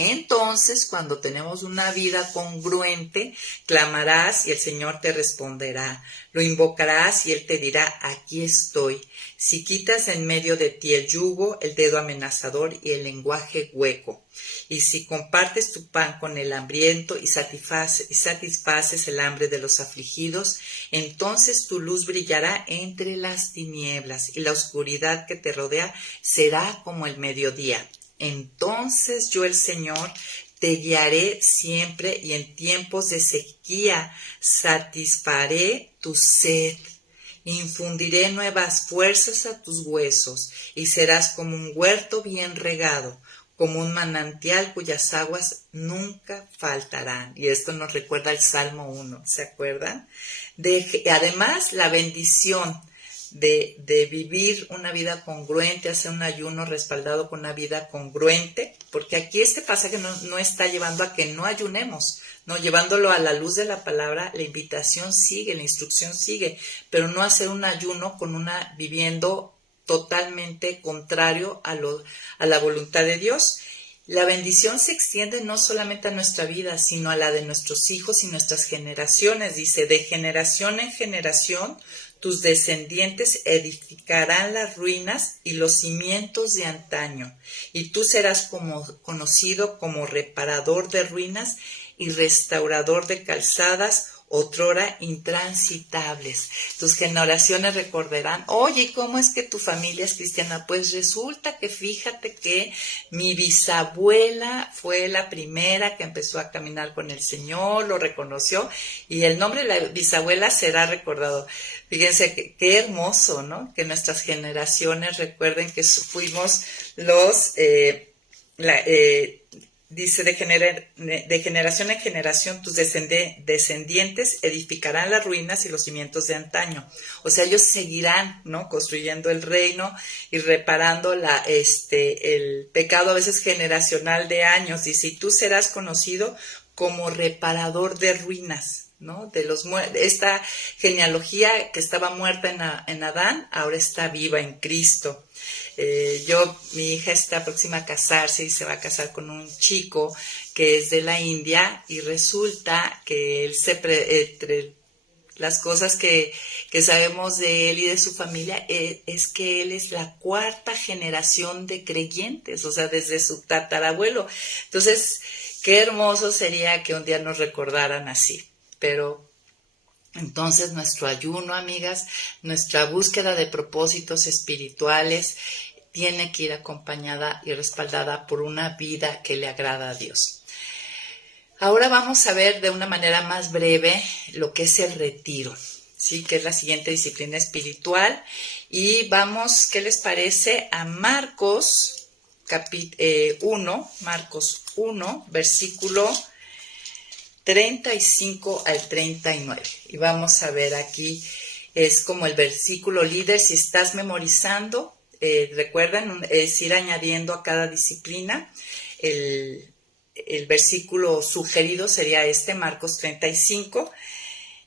cuando tenemos una vida congruente, clamarás y el Señor te responderá. Lo invocarás y Él te dirá, aquí estoy. Si quitas en medio de ti el yugo, el dedo amenazador y el lenguaje hueco, y si compartes tu pan con el hambriento y satisfaces el hambre de los afligidos, entonces tu luz brillará entre las tinieblas y la oscuridad que te rodea será como el mediodía. Entonces yo, el Señor, te guiaré siempre y en tiempos de sequía satisfaré tu sed. Infundiré nuevas fuerzas a tus huesos y serás como un huerto bien regado, como un manantial cuyas aguas nunca faltarán. Y esto nos recuerda el Salmo 1, ¿se acuerdan? Además, la bendición de vivir una vida congruente, hacer un ayuno respaldado con una vida congruente, porque aquí este pasaje no está llevando a que no ayunemos, no, llevándolo a la luz de la palabra, la invitación sigue, la instrucción sigue, pero no hacer un ayuno viviendo totalmente contrario a la voluntad de Dios. La bendición se extiende no solamente a nuestra vida, sino a la de nuestros hijos y nuestras generaciones. Dice, de generación en generación, tus descendientes edificarán las ruinas y los cimientos de antaño, y tú serás conocido como reparador de ruinas y restaurador de calzadas, otrora intransitables. Tus generaciones recordarán, oye, ¿cómo es que tu familia es cristiana? Pues resulta que fíjate que mi bisabuela fue la primera que empezó a caminar con el Señor, lo reconoció, y el nombre de la bisabuela será recordado. Fíjense qué hermoso, ¿no? Que nuestras generaciones recuerden que fuimos los... dice, de generación en generación tus descendientes edificarán las ruinas y los cimientos de antaño. O sea, ellos seguirán, ¿no? Construyendo el reino y reparando el pecado a veces generacional de años. Dice, y tú serás conocido como reparador de ruinas, ¿no? Esta genealogía que estaba muerta en Adán, ahora está viva en Cristo. Mi hija está próxima a casarse y se va a casar con un chico que es de la India, y resulta que él entre las cosas que sabemos de él y de su familia es que él es la cuarta generación de creyentes, o sea, desde su tatarabuelo. Entonces, qué hermoso sería que un día nos recordaran así, pero... Entonces, nuestro ayuno, amigas, nuestra búsqueda de propósitos espirituales tiene que ir acompañada y respaldada por una vida que le agrada a Dios. Ahora vamos a ver de una manera más breve lo que es el retiro, ¿sí? Que es la siguiente disciplina espiritual. Y vamos, ¿qué les parece? A Marcos 1, versículo 35 al 39. Y vamos a ver aquí, es como el versículo líder. Si estás memorizando, recuerden, es ir añadiendo a cada disciplina. El versículo sugerido sería Marcos 35,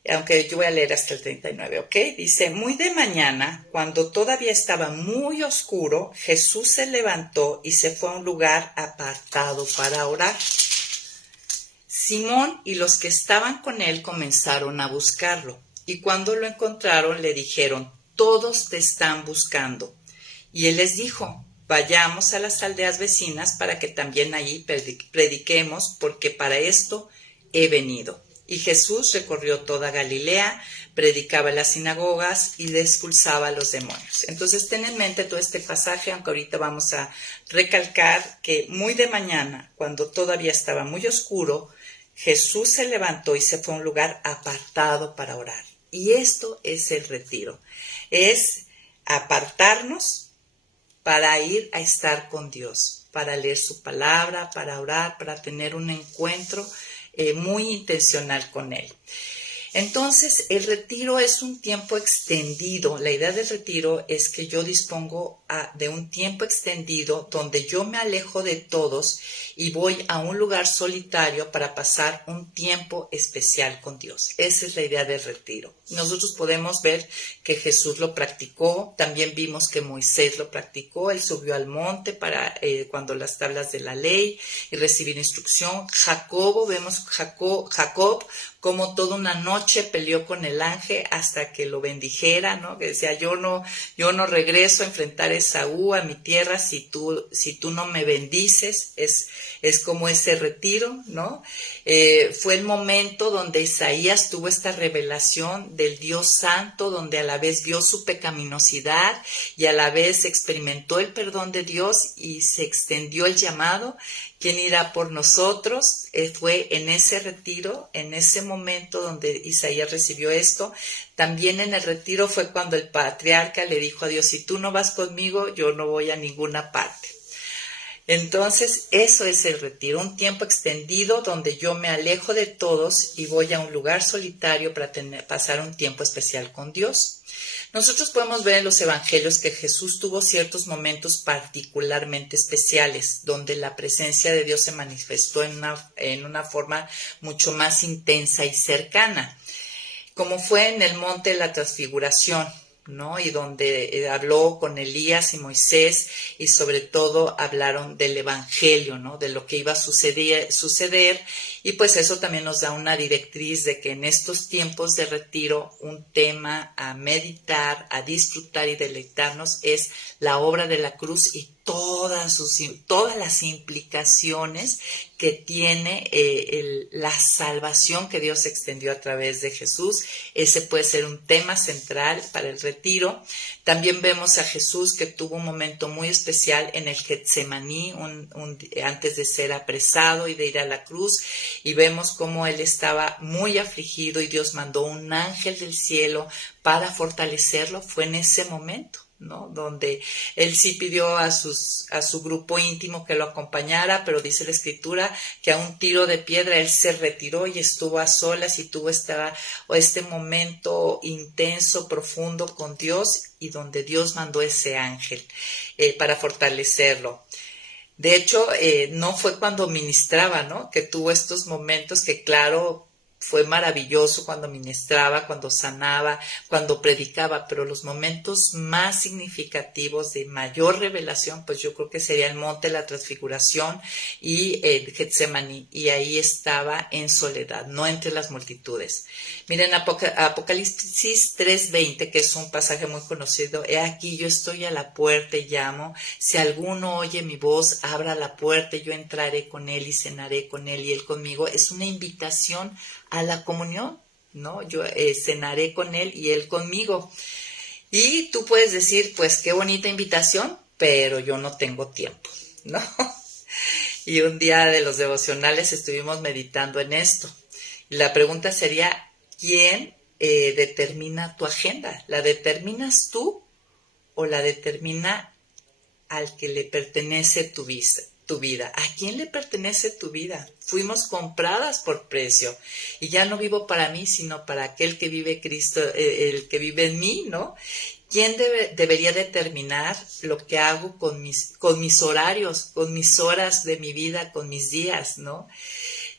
aunque yo voy a leer hasta el 39, ¿ok? Dice, muy de mañana, cuando todavía estaba muy oscuro, Jesús se levantó y se fue a un lugar apartado para orar. Simón y los que estaban con él comenzaron a buscarlo, y cuando lo encontraron le dijeron, todos te están buscando. Y él les dijo, vayamos a las aldeas vecinas para que también allí prediquemos, porque para esto he venido. Y Jesús recorrió toda Galilea, predicaba en las sinagogas y expulsaba a los demonios. Entonces ten en mente todo este pasaje, aunque ahorita vamos a recalcar que muy de mañana, cuando todavía estaba muy oscuro, Jesús se levantó y se fue a un lugar apartado para orar. Y esto es el retiro. Es apartarnos para ir a estar con Dios, para leer su palabra, para orar, para tener un encuentro muy intencional con Él. Entonces, el retiro es un tiempo extendido. La idea del retiro es que yo dispongo de un tiempo extendido donde yo me alejo de todos y voy a un lugar solitario para pasar un tiempo especial con Dios. Esa es la idea del retiro. Nosotros podemos ver que Jesús lo practicó, también vimos que Moisés lo practicó, él subió al monte para cuando las tablas de la ley y recibir instrucción. Vemos Jacob como toda una noche peleó con el ángel hasta que lo bendijera, ¿no? Que decía, yo no regreso a enfrentar a Esaú, a mi tierra, si tú no me bendices. Es como ese retiro, ¿no? Fue el momento donde Isaías tuvo esta revelación del Dios Santo, donde a la vez vio su pecaminosidad y a la vez experimentó el perdón de Dios y se extendió el llamado. ¿Quién irá por nosotros? Fue en ese retiro, en ese momento donde Isaías recibió esto. También en el retiro fue cuando el patriarca le dijo a Dios, si tú no vas conmigo, yo no voy a ninguna parte. Entonces, eso es el retiro, un tiempo extendido donde yo me alejo de todos y voy a un lugar solitario para pasar un tiempo especial con Dios. Nosotros podemos ver en los evangelios que Jesús tuvo ciertos momentos particularmente especiales, donde la presencia de Dios se manifestó en una forma mucho más intensa y cercana, como fue en el monte de la transfiguración, ¿no? Y donde habló con Elías y Moisés y sobre todo hablaron del evangelio, ¿no? De lo que iba a suceder y pues eso también nos da una directriz de que en estos tiempos de retiro un tema a meditar, a disfrutar y deleitarnos es la obra de la cruz y todas las implicaciones que tiene la salvación que Dios extendió a través de Jesús. Ese puede ser un tema central para el retiro. También vemos a Jesús que tuvo un momento muy especial en el Getsemaní, antes de ser apresado y de ir a la cruz, y vemos cómo él estaba muy afligido y Dios mandó un ángel del cielo para fortalecerlo. Fue en ese momento, ¿no? Donde él sí pidió a su grupo íntimo que lo acompañara, pero dice la escritura que a un tiro de piedra él se retiró y estuvo a solas y tuvo este momento intenso, profundo con Dios y donde Dios mandó ese ángel para fortalecerlo. De hecho, no fue cuando ministraba, ¿no? Que tuvo estos momentos que, claro, fue maravilloso cuando ministraba, cuando sanaba, cuando predicaba, pero los momentos más significativos de mayor revelación, pues yo creo que sería el monte de la transfiguración y Getsemaní, y ahí estaba en soledad, no entre las multitudes. Miren, Apocalipsis 3:20, que es un pasaje muy conocido, he aquí yo estoy a la puerta y llamo, si alguno oye mi voz, abra la puerta y yo entraré con él y cenaré con él y él conmigo. Es una invitación a la comunión, ¿no? Yo cenaré con él y él conmigo. Y tú puedes decir, pues qué bonita invitación, pero yo no tengo tiempo, ¿no? Y un día de los devocionales estuvimos meditando en esto. Y la pregunta sería, ¿quién determina tu agenda? ¿La determinas tú o la determina al que le pertenece tu vida? ¿A quién le pertenece tu vida? Fuimos compradas por precio y ya no vivo para mí, sino para aquel que vive Cristo, el que vive en mí, ¿no? ¿Quién debería determinar lo que hago con mis horarios, con mis horas de mi vida, con mis días, ¿no?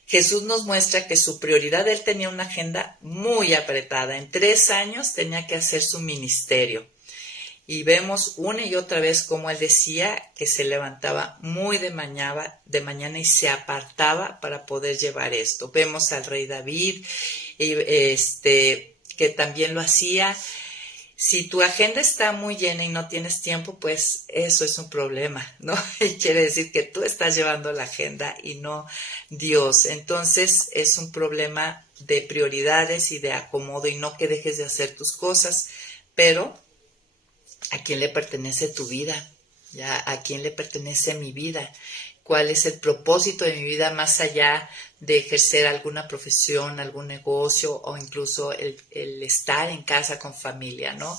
Jesús nos muestra que su prioridad, él tenía una agenda muy apretada. En 3 años tenía que hacer su ministerio. Y vemos una y otra vez cómo él decía que se levantaba muy de mañana y se apartaba para poder llevar esto. Vemos al rey David, que también lo hacía. Si tu agenda está muy llena y no tienes tiempo, pues eso es un problema, ¿no? Y quiere decir que tú estás llevando la agenda y no Dios. Entonces es un problema de prioridades y de acomodo y no que dejes de hacer tus cosas, pero ¿a quién le pertenece tu vida? ¿Ya? ¿A quién le pertenece mi vida? ¿Cuál es el propósito de mi vida más allá de ejercer alguna profesión, algún negocio o incluso el estar en casa con familia, ¿no?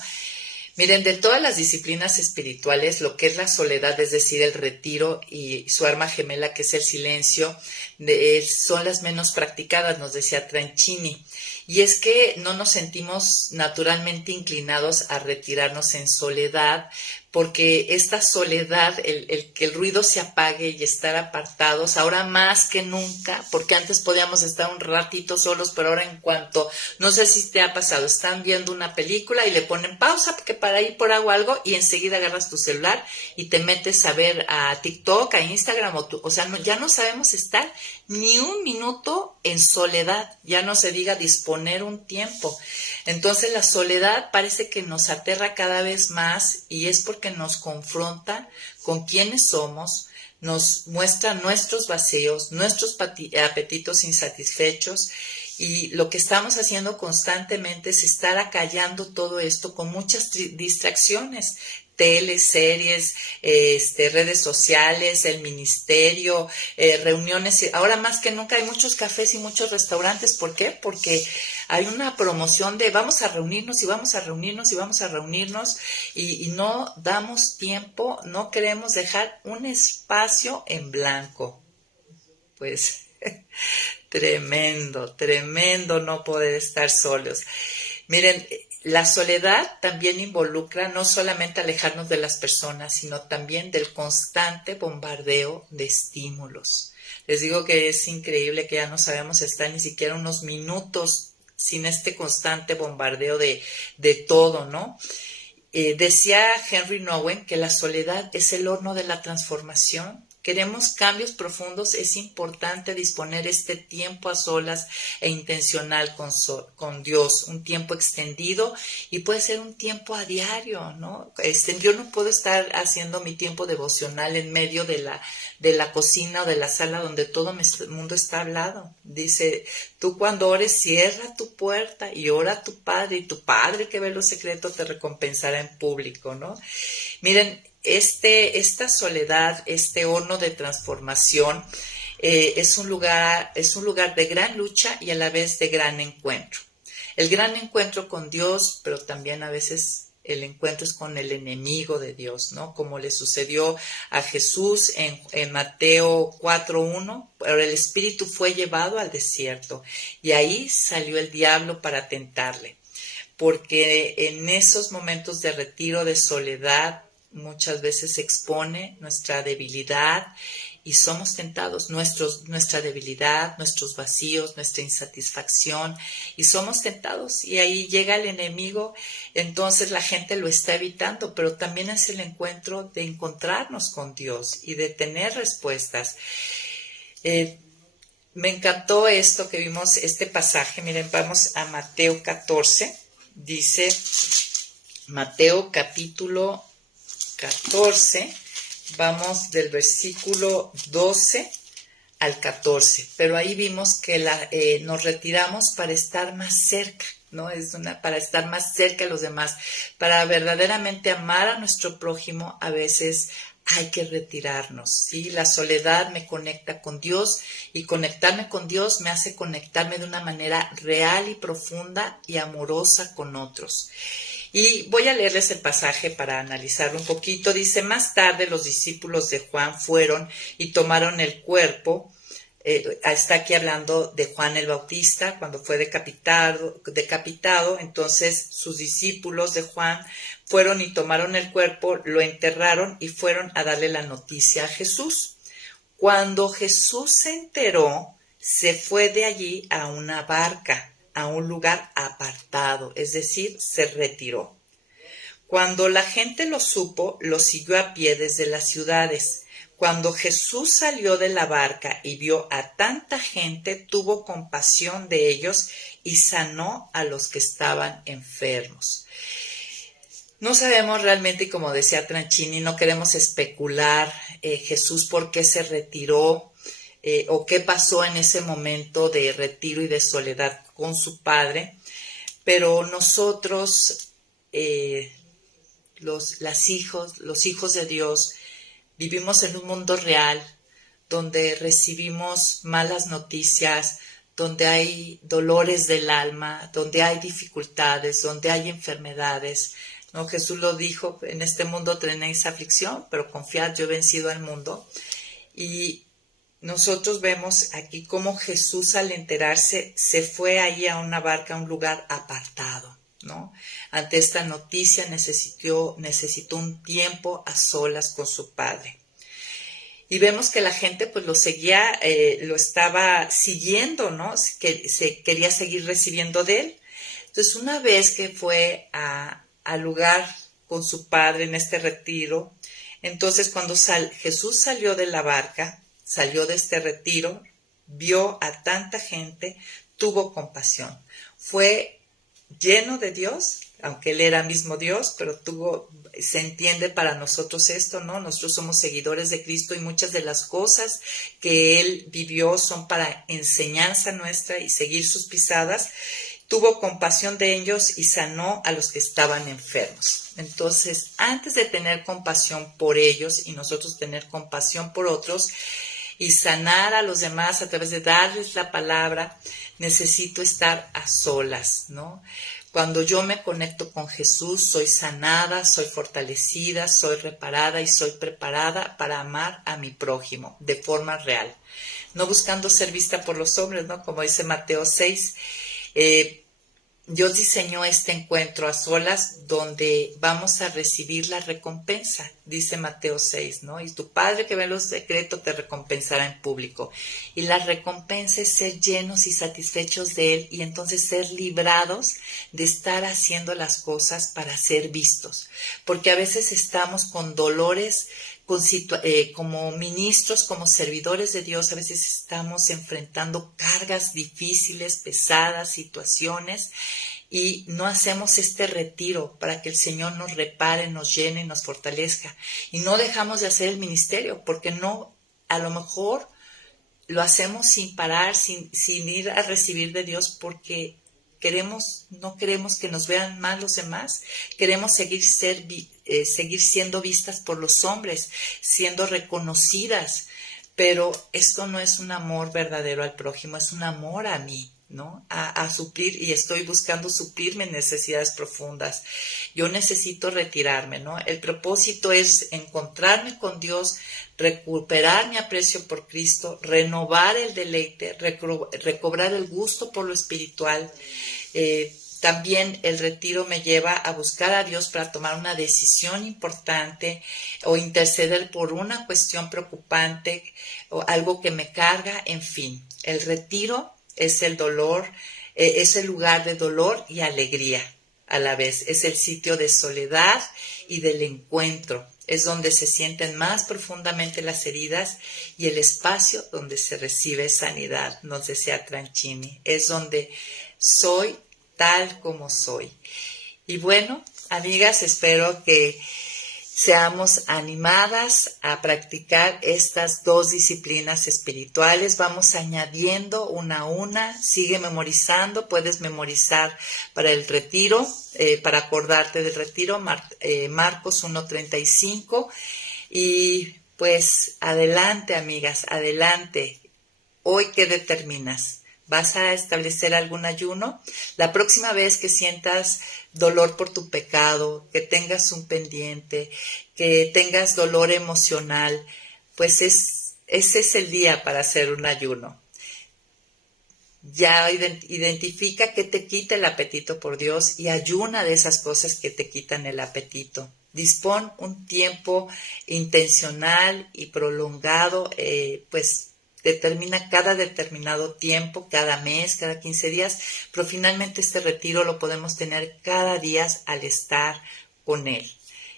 Miren, de todas las disciplinas espirituales, lo que es la soledad, es decir, el retiro y su arma gemela, que es el silencio, son las menos practicadas, nos decía Tranchini. Y es que no nos sentimos naturalmente inclinados a retirarnos en soledad, porque esta soledad, el que el ruido se apague y estar apartados, ahora más que nunca, porque antes podíamos estar un ratito solos, pero ahora en cuanto, no sé si te ha pasado, están viendo una película y le ponen pausa porque para ir por agua o algo y enseguida agarras tu celular y te metes a ver a TikTok, a Instagram, o sea, ya no sabemos estar ni un minuto en soledad, ya no se diga disponer un tiempo. Entonces la soledad parece que nos aterra cada vez más y es porque nos confronta con quiénes somos, nos muestra nuestros vacíos, nuestros apetitos insatisfechos, y lo que estamos haciendo constantemente es estar acallando todo esto con muchas distracciones. Series, redes sociales, el ministerio, reuniones. Ahora más que nunca hay muchos cafés y muchos restaurantes. ¿Por qué? Porque hay una promoción de vamos a reunirnos y vamos a reunirnos y vamos a reunirnos y no damos tiempo, no queremos dejar un espacio en blanco. Pues tremendo, tremendo no poder estar solos. Miren, la soledad también involucra no solamente alejarnos de las personas, sino también del constante bombardeo de estímulos. Les digo que es increíble que ya no sabemos estar ni siquiera unos minutos sin este constante bombardeo de todo, ¿no? Decía Henry Nouwen que la soledad es el horno de la transformación. Queremos cambios profundos, es importante disponer este tiempo a solas e intencional con Dios, un tiempo extendido y puede ser un tiempo a diario, ¿no? Yo no puedo estar haciendo mi tiempo devocional en medio de la cocina o de la sala donde todo el mundo está hablado. Dice, tú cuando ores cierra tu puerta y ora a tu Padre, y tu Padre que ve lo secreto te recompensará en público, ¿no? Miren, esta soledad, este horno de transformación, es un lugar de gran lucha y a la vez de gran encuentro. El gran encuentro con Dios, pero también a veces el encuentro es con el enemigo de Dios, ¿no? Como le sucedió a Jesús en Mateo 4:1, pero el Espíritu fue llevado al desierto y ahí salió el diablo para tentarle, porque en esos momentos de retiro, de soledad, muchas veces se expone nuestra debilidad y somos tentados, nuestra debilidad, nuestros vacíos, nuestra insatisfacción, y somos tentados y ahí llega el enemigo. Entonces la gente lo está evitando, pero también es el encuentro de encontrarnos con Dios y de tener respuestas. Me encantó esto que vimos, este pasaje. Miren, vamos a Mateo 14, dice Mateo capítulo 14, vamos del versículo 12 al 14, pero ahí vimos que nos retiramos para estar más cerca, ¿no? Para estar más cerca de los demás, para verdaderamente amar a nuestro prójimo. A veces hay que retirarnos, ¿sí? La soledad me conecta con Dios y conectarme con Dios me hace conectarme de una manera real y profunda y amorosa con otros. Y voy a leerles el pasaje para analizarlo un poquito. Dice, más tarde los discípulos de Juan fueron y tomaron el cuerpo. Está aquí hablando de Juan el Bautista, cuando fue decapitado. Entonces sus discípulos de Juan fueron y tomaron el cuerpo, lo enterraron y fueron a darle la noticia a Jesús. Cuando Jesús se enteró, se fue de allí a una barca, a un lugar apartado, es decir, se retiró. Cuando la gente lo supo, lo siguió a pie desde las ciudades. Cuando Jesús salió de la barca y vio a tanta gente, tuvo compasión de ellos y sanó a los que estaban enfermos. No sabemos realmente, como decía Tranchini, no queremos especular Jesús por qué se retiró o qué pasó en ese momento de retiro y de soledad con su Padre, pero nosotros, los hijos de Dios, vivimos en un mundo real donde recibimos malas noticias, donde hay dolores del alma, donde hay dificultades, donde hay enfermedades. ¿no? Jesús lo dijo, en este mundo tenéis aflicción, pero confiad, yo he vencido al mundo. Y nosotros vemos aquí cómo Jesús, al enterarse, se fue ahí a una barca, a un lugar apartado, ¿no? Ante esta noticia necesitó un tiempo a solas con su Padre. Y vemos que la gente pues lo seguía, lo estaba siguiendo, ¿no? Que se quería seguir recibiendo de él. Entonces, una vez que fue al lugar con su Padre en este retiro, entonces cuando Jesús salió de la barca, salió de este retiro, vio a tanta gente, tuvo compasión. Fue lleno de Dios, aunque él era mismo Dios, pero se entiende para nosotros esto, ¿no? Nosotros somos seguidores de Cristo y muchas de las cosas que él vivió son para enseñanza nuestra y seguir sus pisadas. Tuvo compasión de ellos y sanó a los que estaban enfermos. Entonces, antes de tener compasión por ellos y nosotros tener compasión por otros y sanar a los demás a través de darles la palabra, necesito estar a solas, ¿no? Cuando yo me conecto con Jesús, soy sanada, soy fortalecida, soy reparada y soy preparada para amar a mi prójimo de forma real. No buscando ser vista por los hombres, ¿no? Como dice Mateo 6, Dios diseñó este encuentro a solas donde vamos a recibir la recompensa, dice Mateo 6, ¿no? Y tu Padre que ve en lo secreto te recompensará en público. Y la recompensa es ser llenos y satisfechos de Él y entonces ser librados de estar haciendo las cosas para ser vistos. Porque a veces estamos con dolores, como ministros, como servidores de Dios, a veces estamos enfrentando cargas difíciles, pesadas, situaciones, y no hacemos este retiro para que el Señor nos repare, nos llene, nos fortalezca. Y no dejamos de hacer el ministerio, porque no, a lo mejor lo hacemos sin parar, sin ir a recibir de Dios, porque no queremos que nos vean mal los demás, queremos seguir siendo vistas por los hombres, siendo reconocidas, pero esto no es un amor verdadero al prójimo, es un amor a mí, ¿no? A suplir, y estoy buscando suplir mis necesidades profundas. Yo necesito retirarme, ¿no? El propósito es encontrarme con Dios, recuperar mi aprecio por Cristo, renovar el deleite, recobrar el gusto por lo espiritual. También el retiro me lleva a buscar a Dios para tomar una decisión importante o interceder por una cuestión preocupante o algo que me carga, en fin. El retiro es el dolor, es el lugar de dolor y alegría a la vez. Es el sitio de soledad y del encuentro. Es donde se sienten más profundamente las heridas y el espacio donde se recibe sanidad, nos decía Tranchini. Es donde soy tal como soy. Y bueno, amigas, espero que seamos animadas a practicar estas dos disciplinas espirituales. Vamos añadiendo una a una. Sigue memorizando. Puedes memorizar para el retiro, para acordarte del retiro, Marcos 1:35. Y pues adelante, amigas, adelante. Hoy, ¿qué determinas? ¿Vas a establecer algún ayuno? La próxima vez que sientas dolor por tu pecado, que tengas un pendiente, que tengas dolor emocional, pues ese es el día para hacer un ayuno. Ya identifica qué te quita el apetito por Dios y ayuna de esas cosas que te quitan el apetito. Dispón un tiempo intencional y prolongado, pues determina cada determinado tiempo, cada mes, cada 15 días, pero finalmente este retiro lo podemos tener cada día al estar con Él.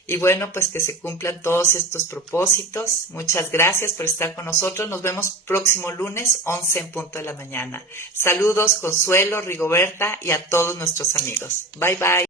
Y bueno, pues que se cumplan todos estos propósitos. Muchas gracias por estar con nosotros. Nos vemos próximo lunes, 11 en punto de la mañana. Saludos, Consuelo, Rigoberta y a todos nuestros amigos. Bye, bye.